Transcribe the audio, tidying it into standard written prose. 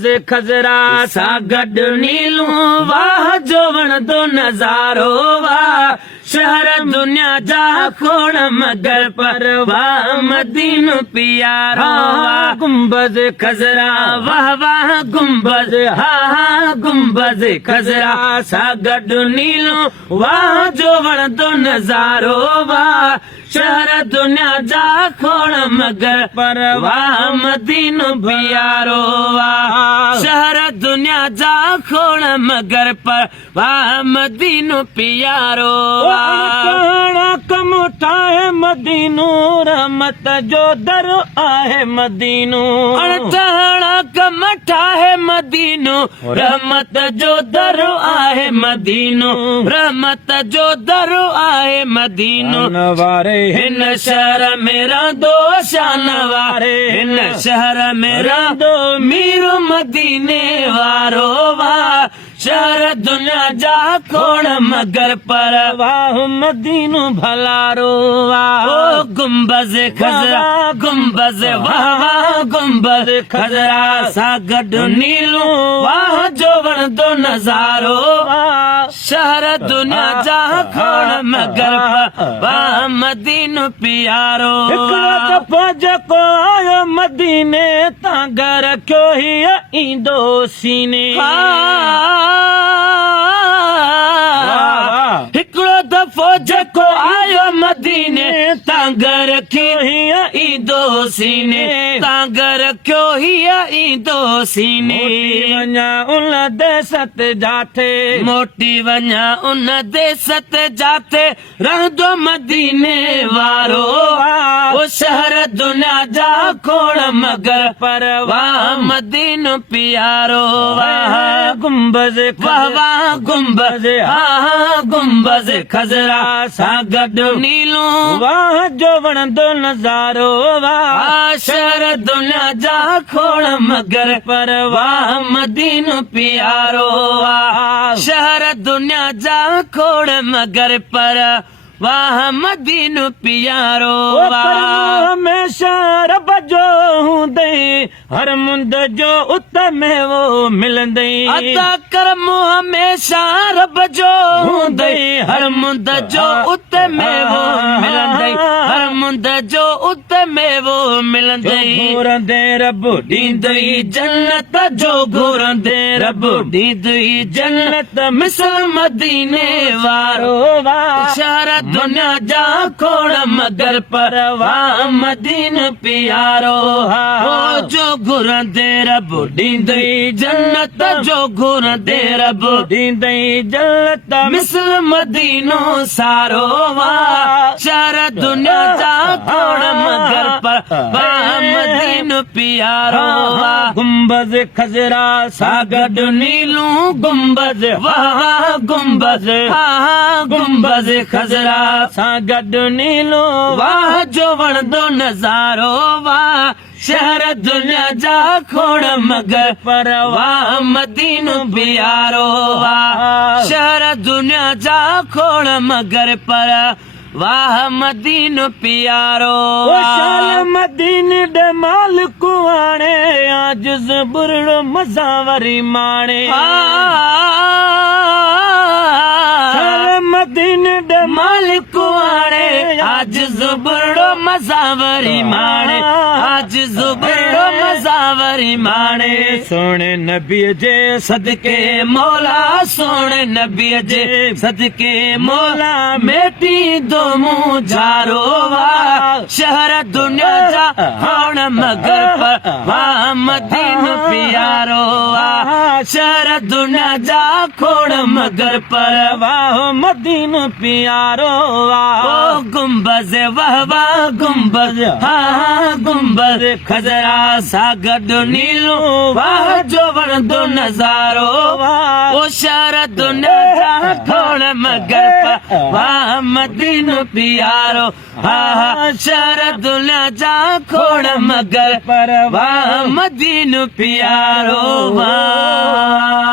गुंबज खजरा सा गॾु नीलू वाह जो वणंदो नज़ारो वाह शहर दुनिया जा खोण मगर पर वाह मदीनो प्यारो वाह गुंबज खजरा वाह वाह गुंबज हा हा गुंबज खजरा सा गॾु नीलू वाह जो वणंदो नज़ारो वाह शहर दुनिया जा खोण मगर पर वाह मदीनो प्यारो वाह शहर दुनिया जा खोण मगर पर वाह मदीनो प्यारो वाह कम ठाहे मदीनो रहमत जो दर आहे मदीनो अणचाणा कम ठाहे मदीनो रहमत जो दर आहे मदीनो रहमत जो दर आहे मदीनो वारे हिन शहर में रहंदो शान वारे हिन शहर में रहंदो मीर मदीने वारो वाह शहर दुनिया जा खोण मगर पर वाह मदीनो भलारो वाह ओ गुंबज खजरा गुंबज वाह वाह गुंबज खजरा सा गॾु नीलू वाह जो वणंदो नज़ारो वाह शहर दुनिया जा खोण मगर पर वाह मदीनो प्यारो हिकिड़ो दफ़ो जेको आयो मदीने तां घर रखियो हीअ ईंदो सीने हिकिड़ो दफ़ो जेको आयो मदीने तां घर रखियो हीअ ईंदो सीने तां घर रखियो हीअ ईंदो सीने वञा उन देसत जाथे मोटी वञा उन देसत जाथे रहंदो मदीने वारो ओ शहर दुनिया जा खोण मगर पर वाह मदीनो प्यारो वाह गुंबज वाह वाह गुंबज हा हा गुंबज खजरा सा गॾु नीलू वाह जो वणंदो नज़ारो वाह शहर दुनिया जा खोण मगर पर वाह मदीनो प्यारो वाह शहर दुनिया जा खोण मगर पर वाह मदीनो प्यारो वाह हमेशा रब जो हूंदई हर मुंद जो उत में वो मिलंदई अता करम हमेशा रब जो हूंदई हर मुंद जो उत में वो मिलंदई हर मुंद जो उत में वो मिलंदई घुरंदे रब ॾींदई जन्नत जो घुरंदे रब ॾींदई जन्नत मिसल मदीने वारो वाह शहर दुनिया जा खोण मगर पर वाह मदीनो प्यारो हो जो घुरंदे रब ॾींदई जन्नत जो घुरंदे रब ॾींदई जन्नत मिसल मदीनो सारो वाह शहर दुनिया जा खोण मगर पर वाह मदीनो प्यारो वाह गुंबज खजरा सा गॾु नीलू गुंबज वाह वाह गुंबज हा हा गुंबज खजरा सा गॾु नीलो वाह जो वणंदो नज़ारो वाह शहर दुनिया जा खोण मगर पर वाह मदीनो प्यारो वाह शहर दुनिया जा खोण मगर पर वाह मदीनो प्यारो शाल मदीने दे मालिक आणे आजिज़ बुरड़ो मज़ावरी माणे मदीने दे मालिक आणे आज जुबड़ो मज़ावरी माणे आज जुबड़ो मज़ावरी माणे सोने नबी जे सदके मौला सोने नबी जे सदके मौला मेटी दो मुँह झारो वाह शहर दुनिया जा खोण मगर पर वाह मदीनो प्यारो वाह शहर दुनिया जा खोण मगर पर वाह मदीनो प्यारो वाह गुंबज वाह वाह गुंबज हा हा गुंबज खजरा सा गॾु नीलो वाह जो वणंदो नज़ारो वाह ओ शहर दुनिया जा खोण मगर पर वाह मदीनो प्यारो हा हा शहर दुनिया जा खोण मगर पर वाह मदीनो प्यारो वाह